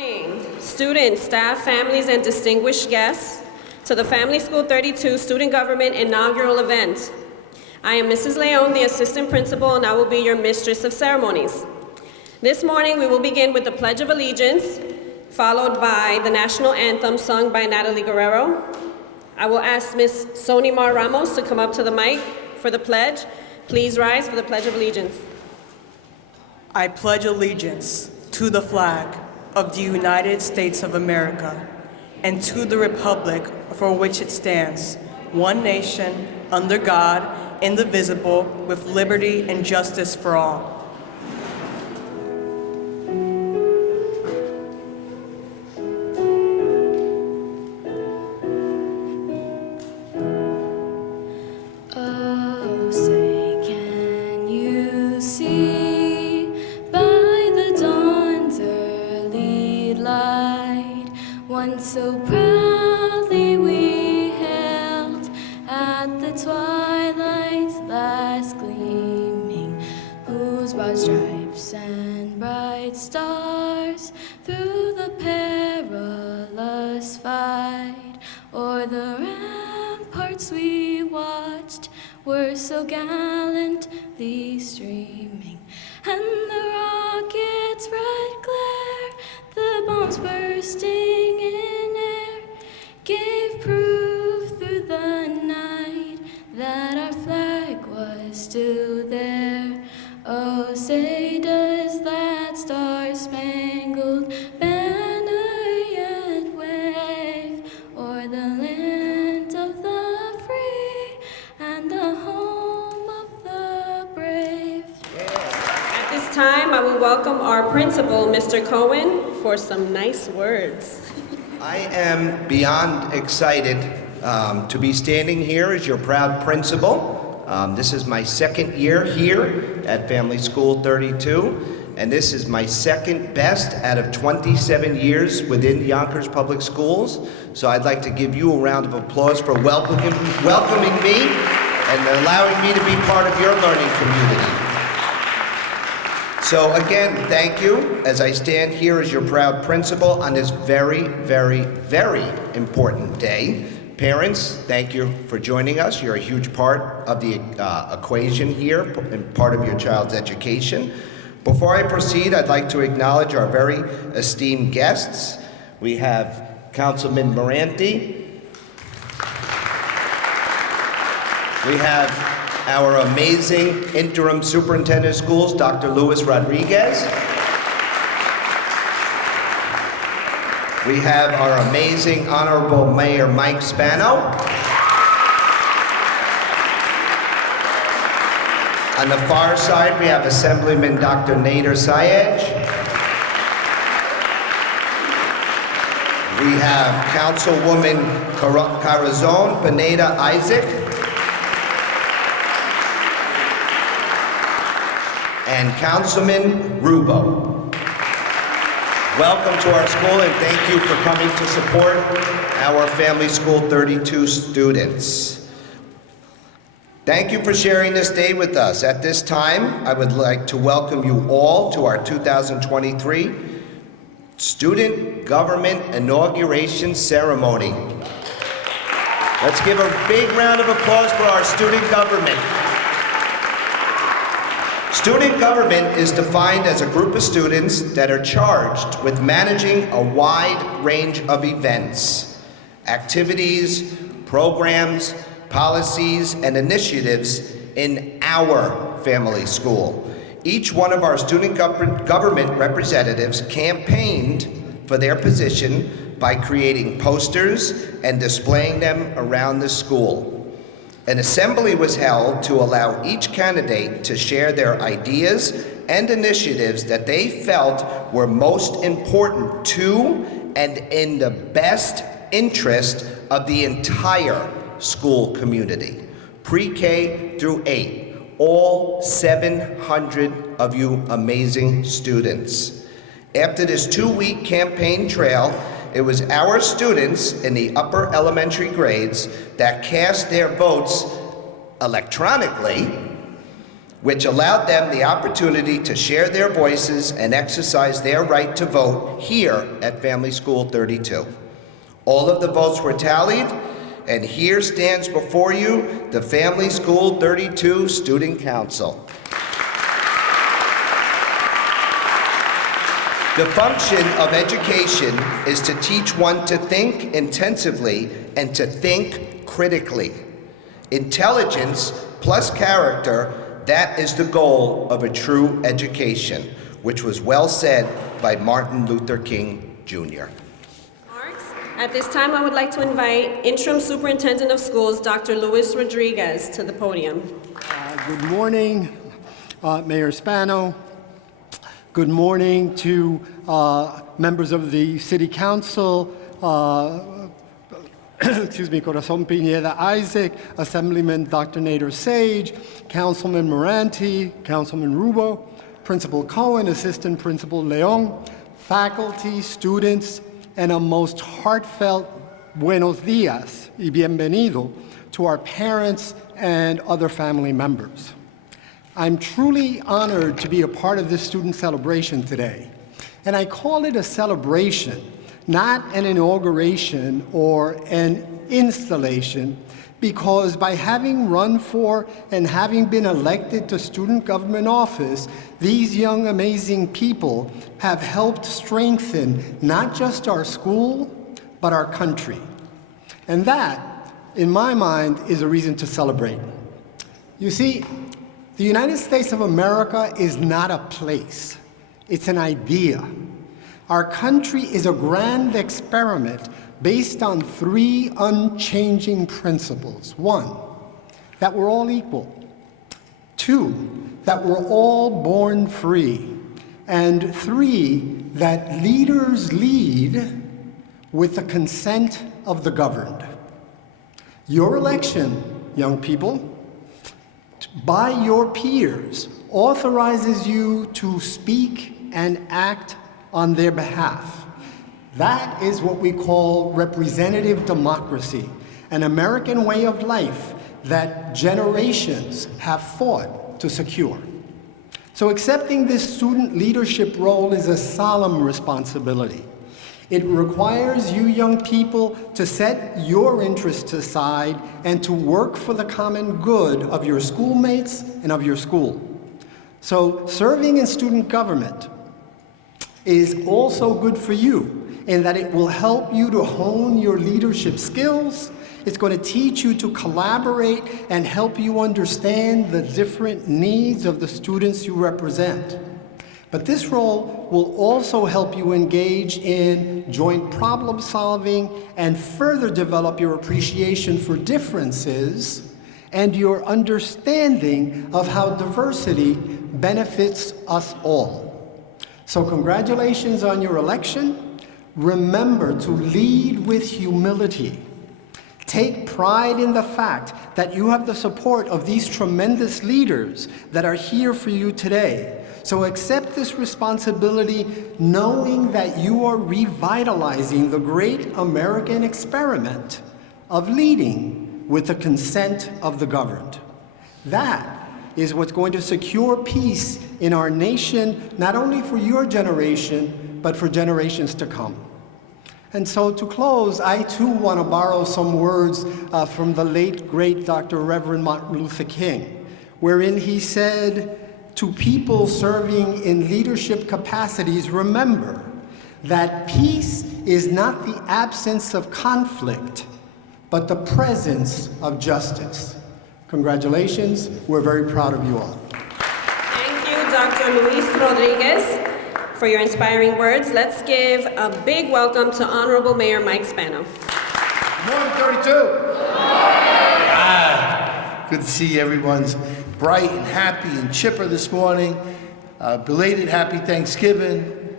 morning, students, staff, families, and distinguished guests, to the Family School 32 Student Government Inaugural Event. I am Mrs. Leon, the Assistant Principal, and I will be your Mistress of Ceremonies. This morning, we will begin with the Pledge of Allegiance, followed by the National Anthem sung by Natalie Guerrero. I will ask Ms. Sonimar Ramos to come up to the mic for the pledge. Please rise for the Pledge of Allegiance. I pledge allegiance to the flag of the United States of America and to the republic for which it stands, one nation, under God, indivisible, with liberty and justice for all. So proudly we hailed at the twilight's last gleaming, whose broad stripes and bright stars through the perilous fight o'er the ramparts we watched were so gallantly streaming, and the rockets' red glare, the bombs bursting in air, gave proof through the night that our flag was still there. Oh, say does that star-spangled banner yet wave o'er the land of the free and the home of the brave. At this time, I will welcome our principal, Mr. Cohen, for some nice words. I am beyond excited to be standing here as your proud principal. This is my second year here at Family School 32, and this is my second best out of 27 years within Yonkers Public Schools. So I'd like to give you a round of applause for welcoming me and allowing me to be part of your learning community. So again, thank you as I stand here as your proud principal on this very, very, very important day. Parents, thank you for joining us. You're a huge part of the equation here and part of your child's education. Before I proceed, I'd like to acknowledge our very esteemed guests. We have Councilman Moranti. We have our amazing interim superintendent of schools, Dr. Luis Rodriguez. We have our amazing Honorable Mayor Mike Spano. On the far side, we have Assemblyman Dr. Nader Sayed. We have Councilwoman Corazon Pineda Isaac. And Councilman Rubo. Welcome to our school and thank you for coming to support our Family School 32 students. Thank you for sharing this day with us. At this time, I would like to welcome you all to our 2023 Student Government Inauguration Ceremony. Let's give a big round of applause for our student government. Student government is defined as a group of students that are charged with managing a wide range of events, activities, programs, policies, and initiatives in our family school. Each one of our student government representatives campaigned for their position by creating posters and displaying them around the school. An assembly was held to allow each candidate to share their ideas and initiatives that they felt were most important to and in the best interest of the entire school community, pre-K through 8, all 700 of you amazing students. After this 2-week campaign trail, it was our students in the upper elementary grades that cast their votes electronically which allowed them the opportunity to share their voices and exercise their right to vote here at Family School 32. All of the votes were tallied, and here stands before you the Family School 32 Student Council. The function of education is to teach one to think intensively and to think critically. Intelligence plus character, that is the goal of a true education, which was well said by Martin Luther King, Jr. At this time, I would like to invite Interim Superintendent of Schools, Dr. Luis Rodriguez, to the podium. Good morning, Mayor Spano. Good morning to members of the City Council, excuse me, Corazon Pineda Isaac, Assemblyman Dr. Nader Sage, Councilman Moranti, Councilman Rubo, Principal Cohen, Assistant Principal Leon, faculty, students, and a most heartfelt buenos dias y bienvenido to our parents and other family members. I'm truly honored to be a part of this student celebration today. And I call it a celebration, not an inauguration or an installation, because by having run for and having been elected to student government office, these young, amazing people have helped strengthen not just our school, but our country. And that, in my mind, is a reason to celebrate. You see, the United States of America is not a place, it's an idea. Our country is a grand experiment based on three unchanging principles. One, that we're all equal. Two, that we're all born free. And three, that leaders lead with the consent of the governed. Your election, young people, by your peers, authorizes you to speak and act on their behalf. That is what we call representative democracy, an American way of life that generations have fought to secure. So accepting this student leadership role is a solemn responsibility. It requires you young people to set your interests aside and to work for the common good of your schoolmates and of your school. So serving in student government is also good for you in that it will help you to hone your leadership skills. It's going to teach you to collaborate and help you understand the different needs of the students you represent. But this role will also help you engage in joint problem solving and further develop your appreciation for differences and your understanding of how diversity benefits us all. So congratulations on your election. Remember to lead with humility. Take pride in the fact that you have the support of these tremendous leaders that are here for you today. So accept this responsibility knowing that you are revitalizing the great American experiment of leading with the consent of the governed. That is what's going to secure peace in our nation, not only for your generation, but for generations to come. And so to close, I too want to borrow some words from the late, great Dr. Reverend Martin Luther King, wherein he said, to people serving in leadership capacities, remember that peace is not the absence of conflict, but the presence of justice. Congratulations. We're very proud of you all. Thank you, Dr. Luis Rodriguez, for your inspiring words. Let's give a big welcome to Honorable Mayor Mike Spano. Good morning, 32. Good to see everyone's bright and happy and chipper this morning. Belated happy Thanksgiving.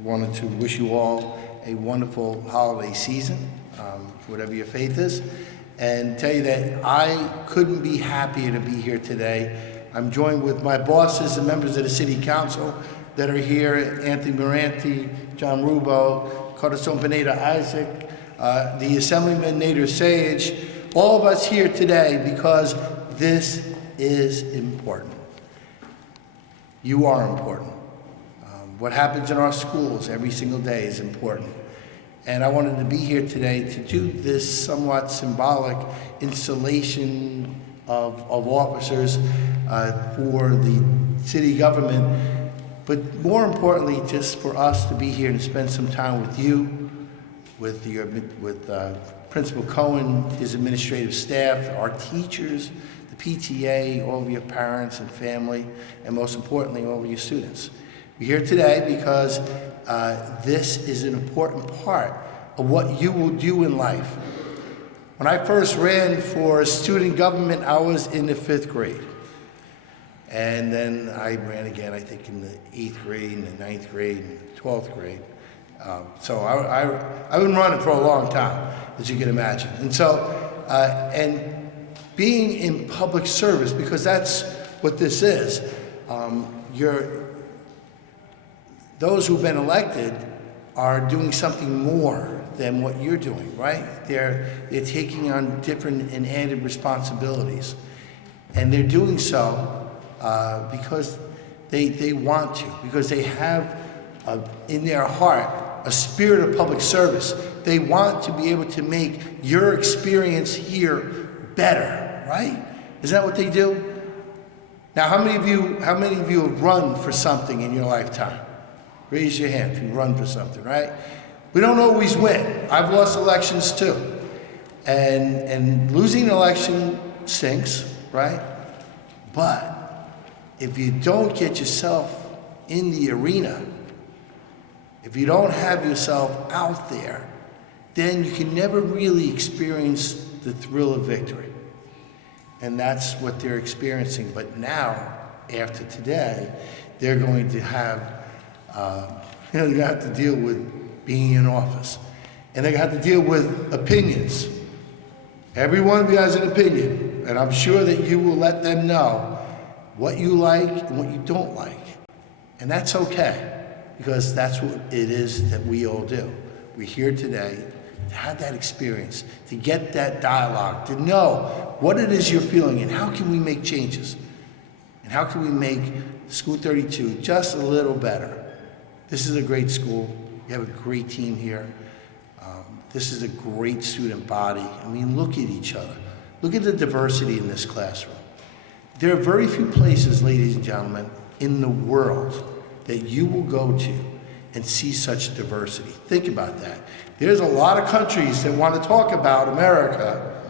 Wanted to wish you all a wonderful holiday season, whatever your faith is, and tell you that I couldn't be happier to be here today. I'm joined with my bosses and members of the City Council that are here, Anthony Moranti, John Rubo, Corazon Pineda Isaac, the Assemblyman Nader Sage, all of us here today because this is important. You are important. What happens in our schools every single day is important. And I wanted to be here today to do this somewhat symbolic installation of officers for the city government, but more importantly, just for us to be here and spend some time with you, with Principal Cohen, his administrative staff, our teachers, the PTA, all of your parents and family, and most importantly, all of your students. We're here today because this is an important part of what you will do in life. When I first ran for student government, I was in the 5th grade. And then I ran again, I think, in the 8th grade, and the 9th grade, and the 12th grade. So I've been running for a long time, as you can imagine. And so, and being in public service, because that's what this is, those who've been elected are doing something more than what you're doing, right? They're taking on different and added responsibilities. And they're doing so because they want to, because they have in their heart a spirit of public service. They want to be able to make your experience here better, right? Isn't that what they do? Now, how many of you have run for something in your lifetime? Raise your hand if you run for something, right? We don't always win. I've lost elections too. And losing an election stinks, right? But if you don't get yourself in the arena, if you don't have yourself out there, then you can never really experience the thrill of victory. And that's what they're experiencing. But now, after today, they're going to have they're going to have to deal with being in office. And they're going to have to deal with opinions. Every one of you has an opinion, and I'm sure that you will let them know what you like and what you don't like. And that's okay, because that's what it is that we all do. We're here today to have that experience, to get that dialogue, to know what it is you're feeling and how can we make changes. And how can we make School 32 just a little better. This is a great school. You have a great team here. This is a great student body. I mean, look at each other. Look at the diversity in this classroom. There are very few places, ladies and gentlemen, in the world that you will go to and see such diversity. Think about that. There's a lot of countries that want to talk about America,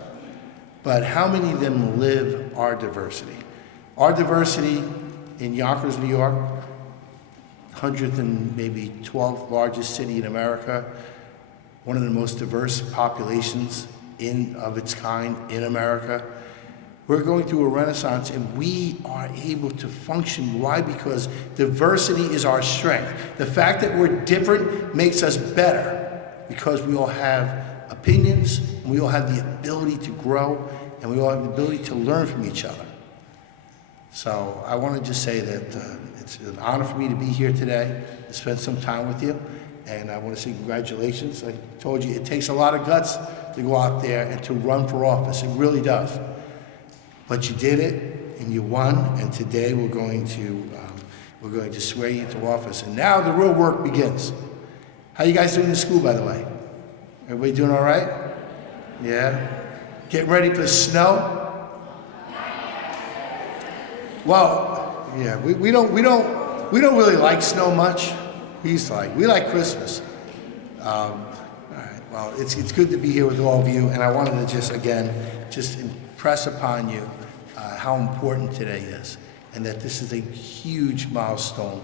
but how many of them live our diversity? Our diversity in Yonkers, New York, 100th and maybe 12th largest city in America, one of the most diverse populations of its kind in America. We're going through a renaissance, and we are able to function. Why? Because diversity is our strength. The fact that we're different makes us better, because we all have opinions, and we all have the ability to grow, and we all have the ability to learn from each other. So I want to just say that it's an honor for me to be here today, to spend some time with you, and I want to say congratulations. I told you, it takes a lot of guts to go out there and to run for office. It really does. But you did it, and you won, and today we're going to swear you into office. And now the real work begins. How you guys doing in school, by the way? Everybody doing all right? Yeah? Getting ready for snow? Well, yeah, we don't really like snow much. We like Christmas. All right, well, it's good to be here with all of you, and I wanted to just impress upon you how important today is, and that this is a huge milestone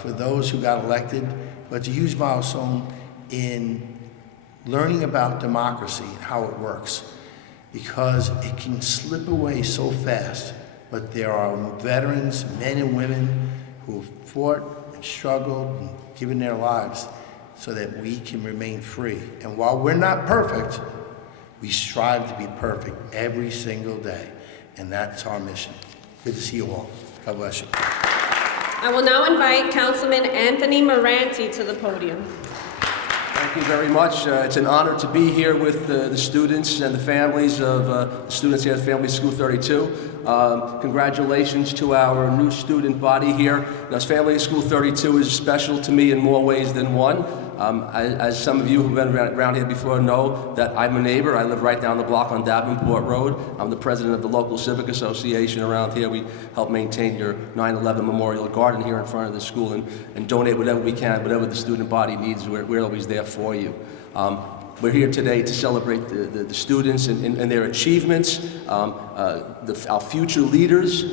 for those who got elected, but it's a huge milestone in learning about democracy and how it works, because it can slip away so fast. But there are veterans, men and women, who have fought and struggled and given their lives so that we can remain free. And while we're not perfect, we strive to be perfect every single day. And that's our mission. Good to see you all. God bless you. I will now invite Councilman Anthony Moranti to the podium. Thank you very much. It's an honor to be here with the students and the families of the students here at Family School 32. Congratulations to our new student body here. Now, Family School 32 is special to me in more ways than one. As some of you who've been around here before know, that I'm a neighbor. I live right down the block on Davenport Road. I'm the president of the local civic association around here. We help maintain your 9/11 Memorial Garden here in front of the school and donate whatever we can, whatever the student body needs. We're always there for you. We're here today to celebrate the students and their achievements, our future leaders.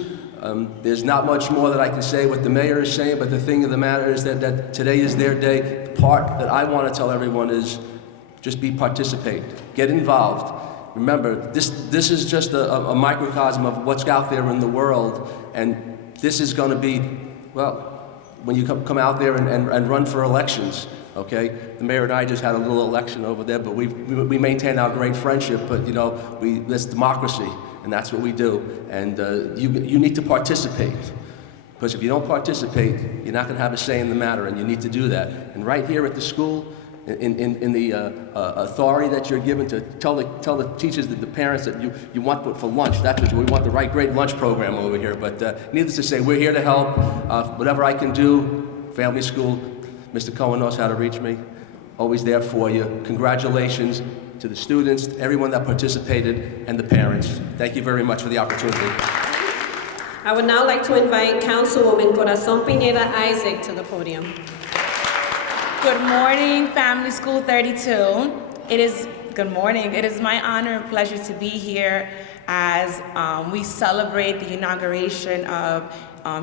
There's not much more that I can say what the mayor is saying, but the thing of the matter is that today is their day. The part that I want to tell everyone is just participate, get involved. Remember, this is just a microcosm of what's out there in the world, and this is going to be, well, when you come out there and run for elections, okay? The mayor and I just had a little election over there, but we maintain our great friendship, but you know, that's democracy, and that's what we do. And you need to participate, because if you don't participate, you're not gonna have a say in the matter, and you need to do that. And right here at the school, in the authority that you're given to tell the teachers, the parents that you want for lunch. That's what we want, the great lunch program over here. But needless to say, we're here to help. Whatever I can do, Family School, Mr. Cohen knows how to reach me. Always there for you. Congratulations to the students, to everyone that participated, and the parents. Thank you very much for the opportunity. I would now like to invite Councilwoman Corazon Pineda Isaac to the podium. Good morning, Family School 32. Good morning. It is my honor and pleasure to be here as we celebrate the inauguration of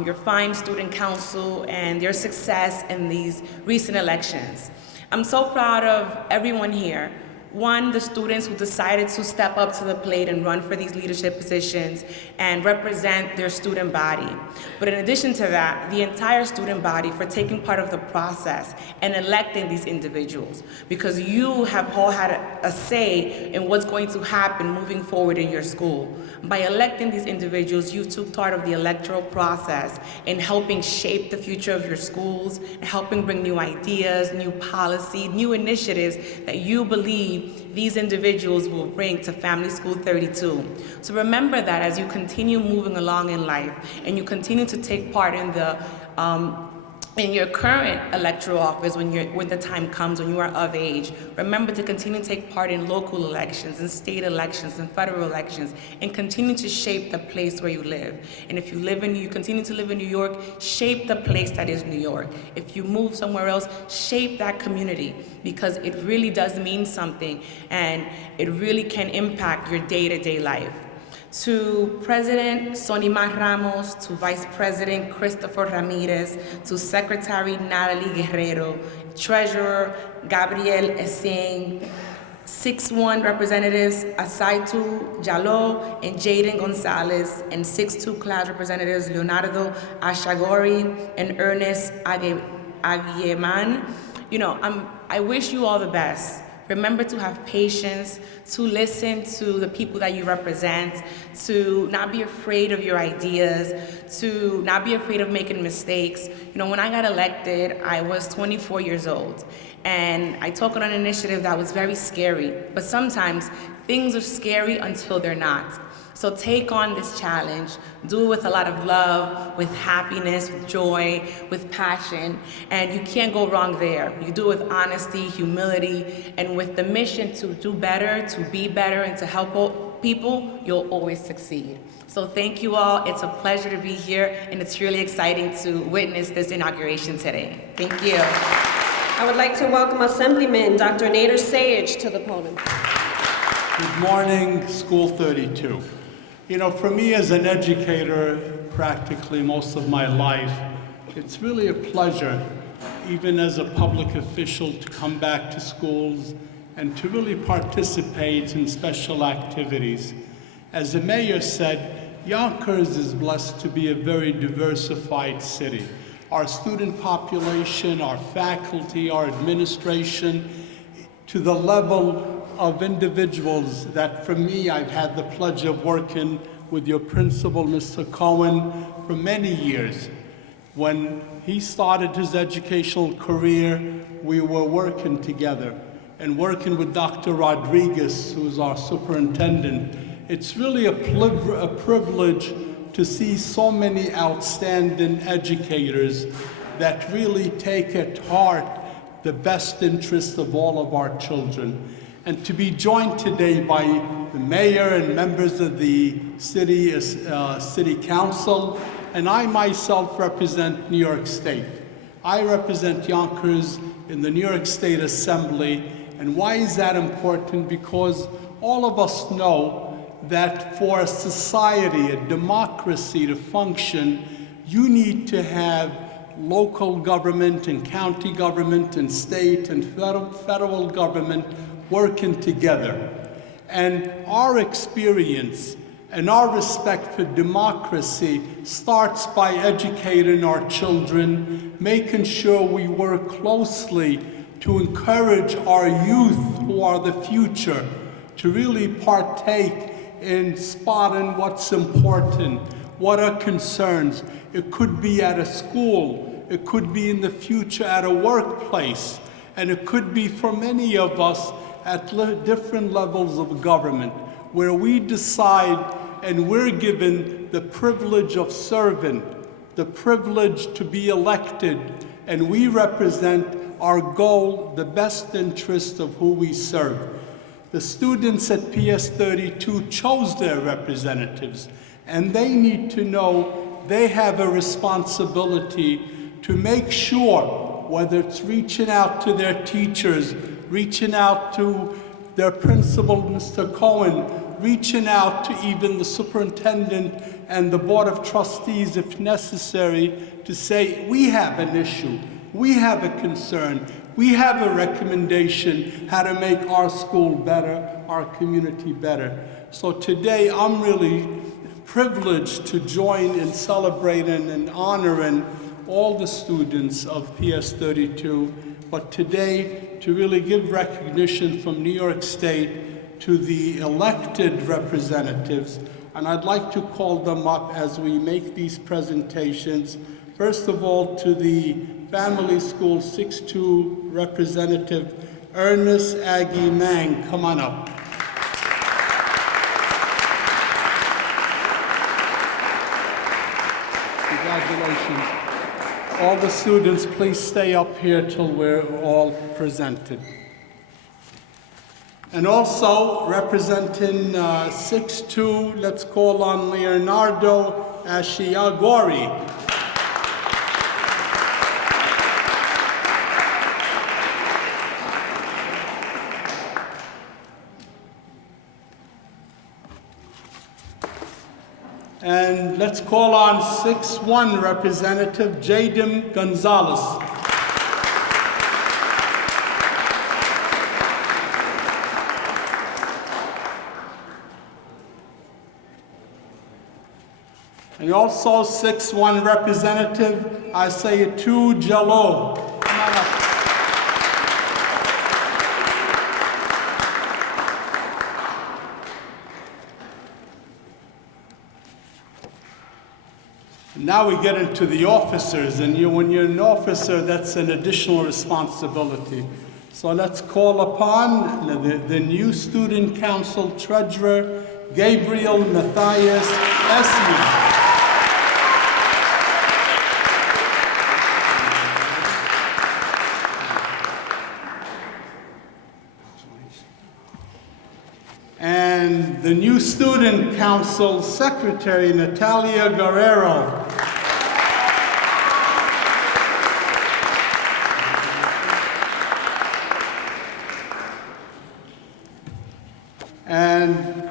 your fine student council and their success in these recent elections. I'm so proud of everyone here. One, the students who decided to step up to the plate and run for these leadership positions and represent their student body. But in addition to that, the entire student body for taking part of the process and electing these individuals, because you have all had a say in what's going to happen moving forward in your school. By electing these individuals, you took part of the electoral process in helping shape the future of your schools, and helping bring new ideas, new policy, new initiatives that you believe these individuals will bring to Family School 32. So remember that as you continue moving along in life and you continue to take part in in your current electoral office, when the time comes, when you are of age, remember to continue to take part in local elections and state elections and federal elections, and continue to shape the place where you live. And if you continue to live in New York, shape the place that is New York. If you move somewhere else, shape that community, because it really does mean something, and it really can impact your day-to-day life. To President Sonima Ramos, to Vice President Christopher Ramirez, to Secretary Natalie Guerrero, Treasurer Gabriel Essing, 6-1 Representatives Asaitu Jalo and Jaden Gonzalez, and 6-2 class representatives Leonardo Ashagori and Ernest Aguieman. You know, I wish you all the best. Remember to have patience, to listen to the people that you represent, to not be afraid of your ideas, to not be afraid of making mistakes. You know, when I got elected, I was 24 years old, and I took on an initiative that was very scary, but sometimes things are scary until they're not. So take on this challenge, do it with a lot of love, with happiness, with joy, with passion, and you can't go wrong there. You do it with honesty, humility, and with the mission to do better, to be better, and to help people, you'll always succeed. So thank you all. It's a pleasure to be here, and it's really exciting to witness this inauguration today. Thank you. I would like to welcome Assemblyman Dr. Nader Sage to the podium. Good morning, School 32. You know, for me as an educator, practically most of my life, it's really a pleasure, even as a public official, to come back to schools and to really participate in special activities. As the mayor said, Yonkers is blessed to be a very diversified city. Our student population, our faculty, our administration, to the level of individuals that, for me, I've had the pleasure of working with your principal, Mr. Cohen, for many years. When he started his educational career, we were working together and working with Dr. Rodriguez, who's our superintendent. It's really a privilege to see so many outstanding educators that really take at heart the best interests of all of our children. And to be joined today by the mayor and members of the city council, and I myself represent New York State. I represent Yonkers in the New York State Assembly. And why is that important? Because all of us know that for a society, a democracy to function, you need to have local government and county government and state and federal government working together. And our experience and our respect for democracy starts by educating our children, making sure we work closely to encourage our youth, who are the future, to really partake in spotting what's important, what are concerns. It could be at a school, it could be in the future at a workplace, and it could be for many of us at different levels of government, where we decide and we're given the privilege of serving, the privilege to be elected, and we represent our goal, the best interest of who we serve. The students at PS 32 chose their representatives, and they need to know they have a responsibility to make sure, whether it's reaching out to their teachers, reaching out to their principal, Mr. Cohen, reaching out to even the superintendent and the board of trustees if necessary, to say, we have an issue, we have a concern, we have a recommendation how to make our school better, our community better. So today I'm really privileged to join in celebrating and honoring all the students of PS 32, but today to really give recognition from New York State to the elected representatives. And I'd like to call them up as we make these presentations. First of all, to the Family School 6-2 Representative Ernest Aggie Mang. Come on up. Congratulations. All the students, please stay up here till we're all presented. And also representing 6-2, let's call on Leonardo Ashiagori. And let's call on 6-1 Representative Jaden Gonzalez. And also 6-1 Representative Isaiatu Jallo. Come on up. Now we get into the officers, and when you're an officer, that's an additional responsibility. So let's call upon the new Student Council Treasurer, Gabriel Matthias Esme. And the new Student Council Secretary, Natalia Guerrero. And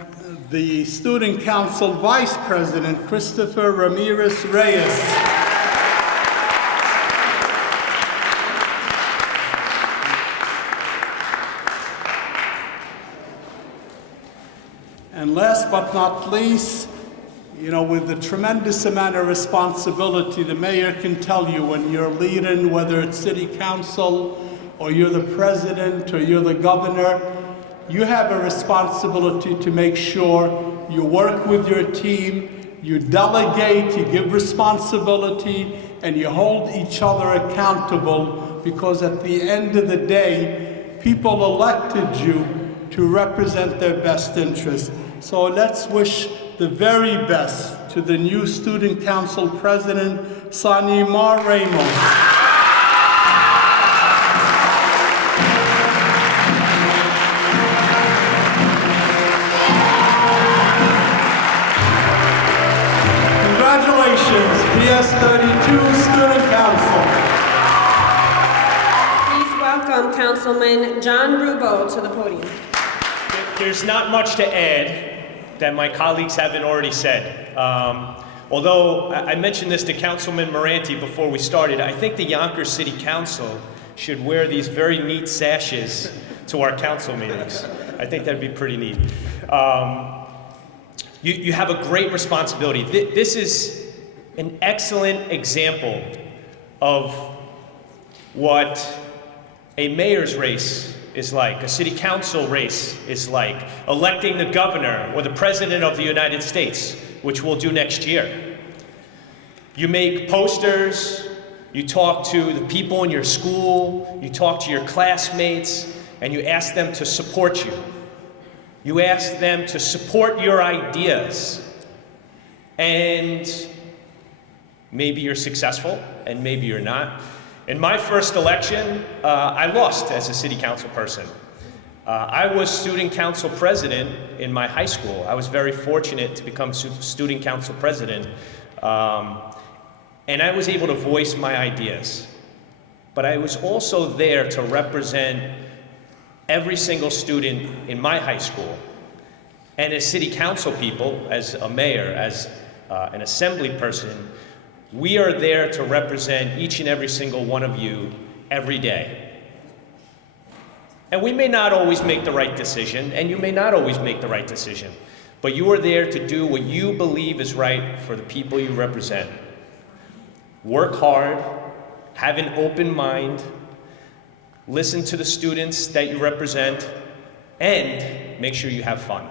the Student Council Vice President, Christopher Ramirez Reyes. And last but not least, with the tremendous amount of responsibility, the mayor can tell you when you're leading, whether it's city council, or you're the president, or you're the governor, you have a responsibility to make sure you work with your team, you delegate, you give responsibility, and you hold each other accountable, because at the end of the day, people elected you to represent their best interests. So let's wish the very best to the new Student Council President, Assemblyman Ramos. Congratulations, PS32 Student Council. Please welcome Councilman John Rubo to the podium. There's not much to add that my colleagues haven't already said. Although I mentioned this to Councilman Moranti before we started, I think the Yonkers City Council should wear these very neat sashes to our council meetings. I think that'd be pretty neat. You have a great responsibility. This is an excellent example of what a mayor's race is like, a city council race is like, electing the governor or the president of the United States, which we'll do next year. You make posters, you talk to the people in your school, you talk to your classmates, and you ask them to support you. You ask them to support your ideas. And maybe you're successful, and maybe you're not. In my first election, I lost as a city council person. I was student council president in my high school. I was very fortunate to become student council president. And I was able to voice my ideas. But I was also there to represent every single student in my high school. And as city council people, as a mayor, as an assembly person, we are there to represent each and every single one of you every day. And we may not always make the right decision, and you may not always make the right decision, but you are there to do what you believe is right for the people you represent. Work hard, have an open mind, listen to the students that you represent, and make sure you have fun.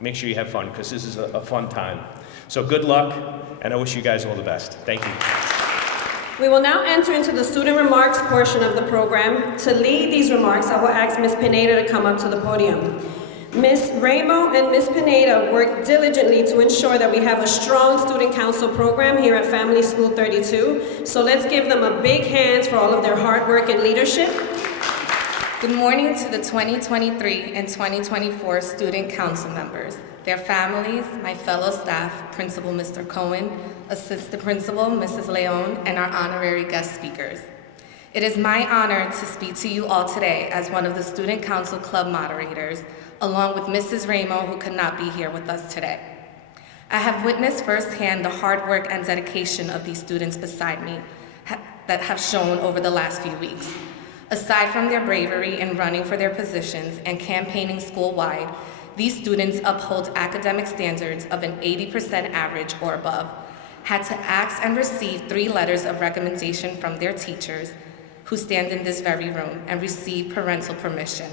Make sure you have fun, because this is a fun time. So good luck, and I wish you guys all the best. Thank you. We will now enter into the student remarks portion of the program. To lead these remarks, I will ask Ms. Pineda to come up to the podium. Ms. Ramo and Ms. Pineda work diligently to ensure that we have a strong student council program here at Family School 32. So let's give them a big hand for all of their hard work and leadership. Good morning to the 2023 and 2024 student council members, their families, my fellow staff, Principal Mr. Cohen, Assistant Principal Mrs. Leon, and our honorary guest speakers. It is my honor to speak to you all today as one of the Student Council Club moderators, along with Mrs. Ramo, who could not be here with us today. I have witnessed firsthand the hard work and dedication of these students beside me that have shown over the last few weeks. Aside from their bravery in running for their positions and campaigning school-wide, these students uphold academic standards of an 80% average or above, had to ask and receive 3 letters of recommendation from their teachers who stand in this very room and receive parental permission.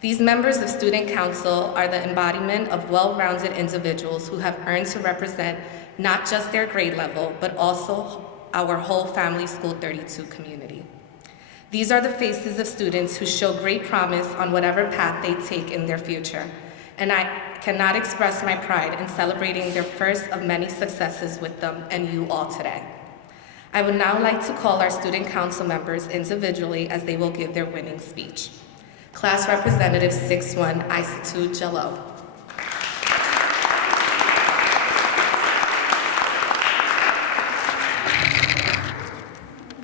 These members of Student Council are the embodiment of well-rounded individuals who have earned to represent not just their grade level, but also our whole Family School 32 community. These are the faces of students who show great promise on whatever path they take in their future, and I cannot express my pride in celebrating their first of many successes with them and you all today. I would now like to call our student council members individually as they will give their winning speech. Class Representative 6-1, Isatu Jallo.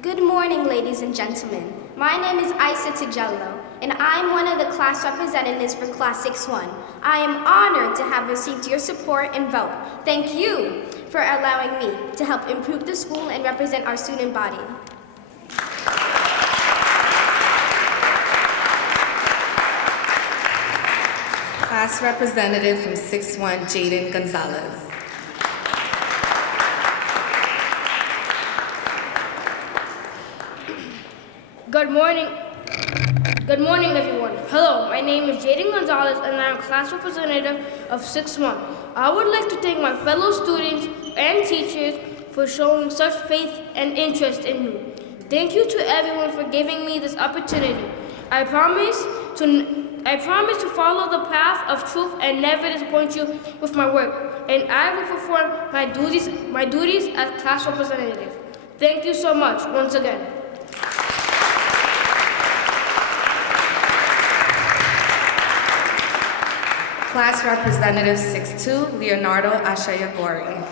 Good morning, ladies and gentlemen. My name is Isa Tijello, and I'm one of the class representatives for Class 6-1. I am honored to have received your support and vote. Thank you for allowing me to help improve the school and represent our student body. Class Representative from 6-1, Jaden Gonzalez. Good morning. Good morning, everyone. Hello, my name is Jaden Gonzalez, and I'm a class representative of 6-1. I would like to thank my fellow students and teachers for showing such faith and interest in me. Thank you to everyone for giving me this opportunity. I promise to follow the path of truth and never disappoint you with my work, and I will perform my duties as class representative. Thank you so much once again. Class Representative 6-2, Leonardo Ashayagori.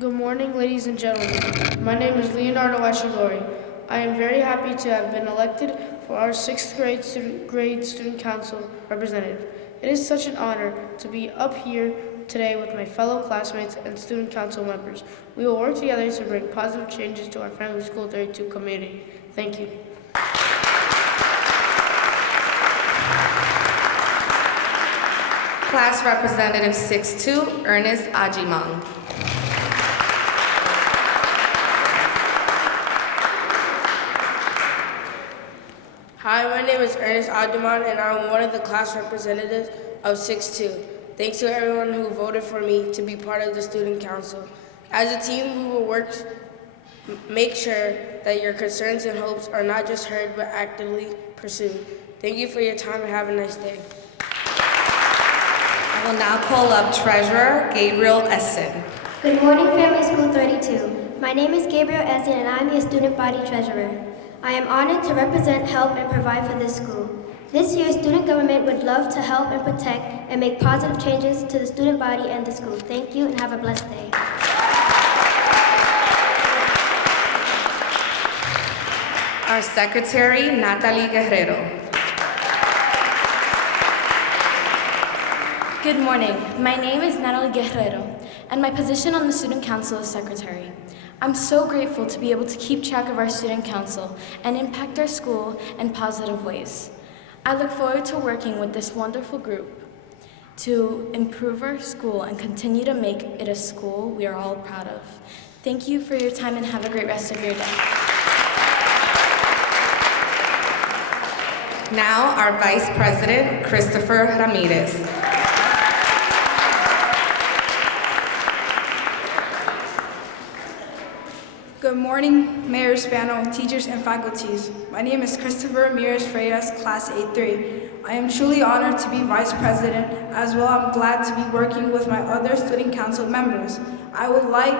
Good morning, ladies and gentlemen. My name is Leonardo Ashigori. I am very happy to have been elected for our 6th grade student council representative. It is such an honor to be up here today with my fellow classmates and student council members. We will work together to bring positive changes to our Family School 32 community. Thank you. Class Representative 6-2, Ernest Ajimang. Hi, my name is Ernest Adiman, and I'm one of the class representatives of 6-2. Thanks to everyone who voted for me to be part of the student council. As a team, we will make sure that your concerns and hopes are not just heard but actively pursued. Thank you for your time and have a nice day. I will now call up Treasurer Gabriel Essen. Good morning, Family School 32. My name is Gabriel Essen, and I'm your student body treasurer. I am honored to represent, help, and provide for this school. This year, student government would love to help and protect and make positive changes to the student body and the school. Thank you and have a blessed day. Our Secretary, Natalie Guerrero. Good morning. My name is Natalie Guerrero, and my position on the Student Council is Secretary. I'm so grateful to be able to keep track of our Student Council and impact our school in positive ways. I look forward to working with this wonderful group to improve our school and continue to make it a school we are all proud of. Thank you for your time and have a great rest of your day. Now, our Vice President, Christopher Ramirez. Good morning, Mayor Spano, teachers, and faculties. My name is Christopher Ramirez Freitas, Class 8-3. I am truly honored to be Vice President. As well, I'm glad to be working with my other Student Council members. I would like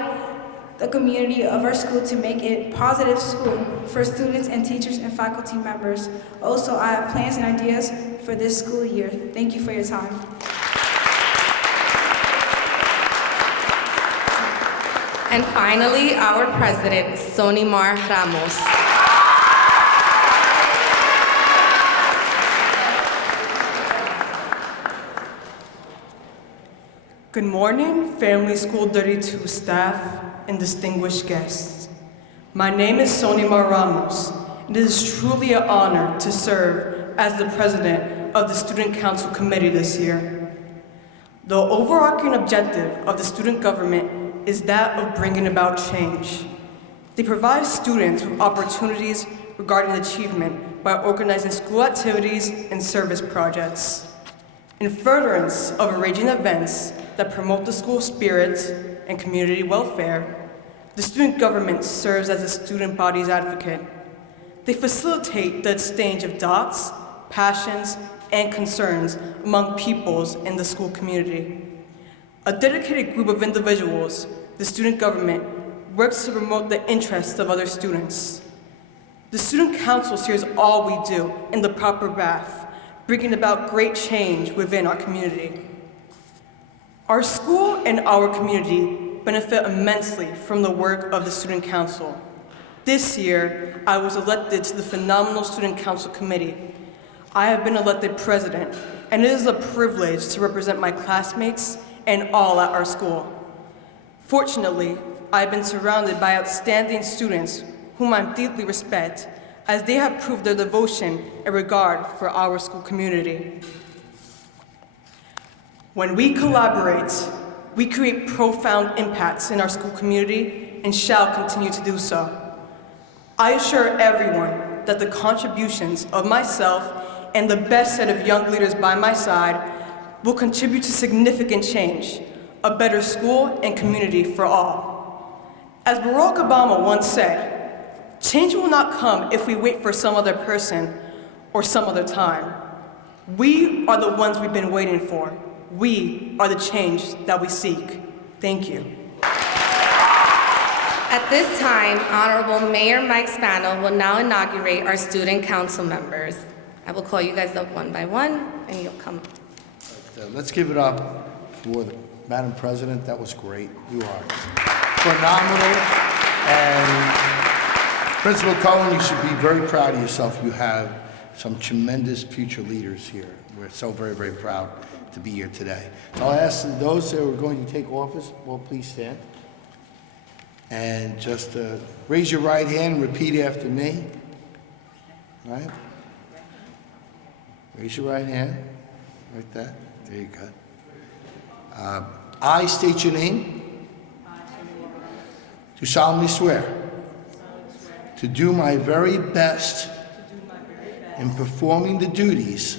the community of our school to make it a positive school for students and teachers and faculty members. Also, I have plans and ideas for this school year. Thank you for your time. And finally, our President, Sonimar Ramos. Good morning, Family School 32 staff and distinguished guests. My name is Sonimar Ramos, and it is truly an honor to serve as the president of the Student Council Committee this year. The overarching objective of the student government is that of bringing about change. They provide students with opportunities regarding achievement by organizing school activities and service projects. In furtherance of arranging events that promote the school spirit and community welfare, the student government serves as a student body's advocate. They facilitate the exchange of thoughts, passions, and concerns among peoples in the school community. A dedicated group of individuals, the student government, works to promote the interests of other students. The Student Council sees all we do in the proper path, bringing about great change within our community. Our school and our community benefit immensely from the work of the Student Council. This year, I was elected to the phenomenal Student Council Committee. I have been elected president, and it is a privilege to represent my classmates and all at our school. Fortunately, I have been surrounded by outstanding students whom I deeply respect, as they have proved their devotion and regard for our school community. When we collaborate, we create profound impacts in our school community and shall continue to do so. I assure everyone that the contributions of myself and the best set of young leaders by my side will contribute to significant change, a better school and community for all. As Barack Obama once said, change will not come if we wait for some other person or some other time. We are the ones we've been waiting for. We are the change that we seek. Thank you. At this time, Honorable Mayor Mike Spano will now inaugurate our student council members. I will call you guys up one by one, and you'll come. Let's give it up for the Madam President. That was great. You are phenomenal. And Principal Cohen, you should be very proud of yourself. You have some tremendous future leaders here. We're so very, very proud to be here today. So I'll ask those who are going to take office, well, please stand. And just raise your right hand and repeat after me. All right? Raise your right hand. Like that. There you go. I state your name. Do solemnly swear to do my very best in performing the duties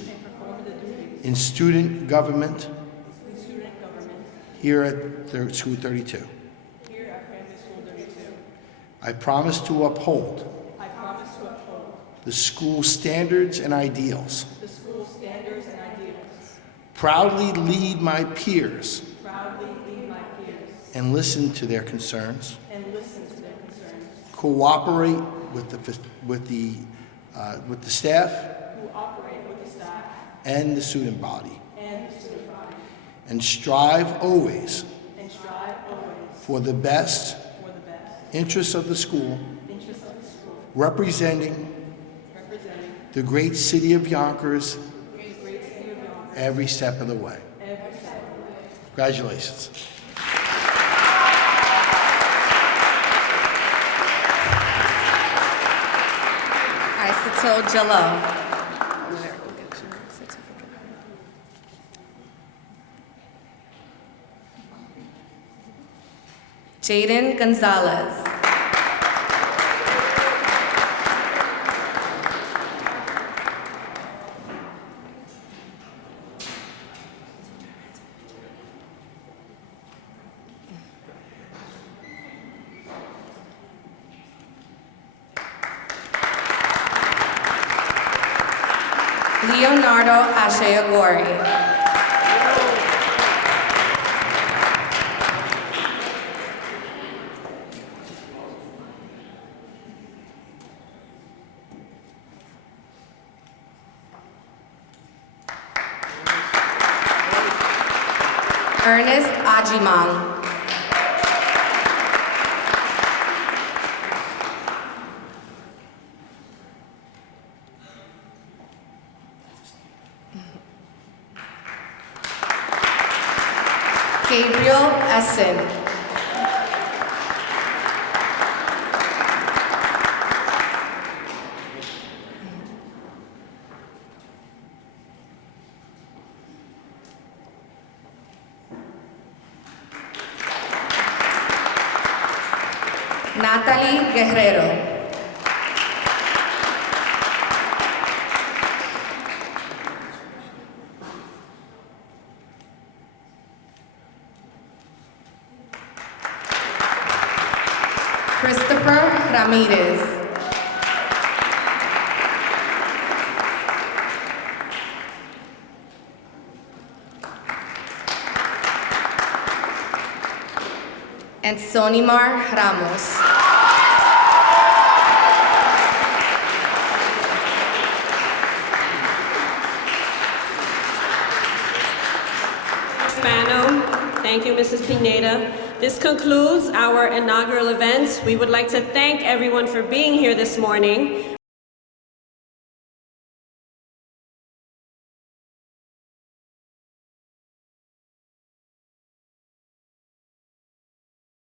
in student government here at School 32. I promise to uphold the school standards and ideals. Proudly lead my peers and listen to their concerns. Cooperate with the staff and the student body. And strive always for the best interests of the school, representing the great city of Yonkers every step of the way. Congratulations. Isato Jallo. Jaden Gonzalez. Leonardo Asheagori. Ernest Ajimang. Gabriel Essen. Natalie Guerrero. Christopher Ramirez. And Sonimar Ramos. Spano. Thank you, Mrs. Pineda. This concludes our inaugural event. We would like to thank everyone for being here this morning.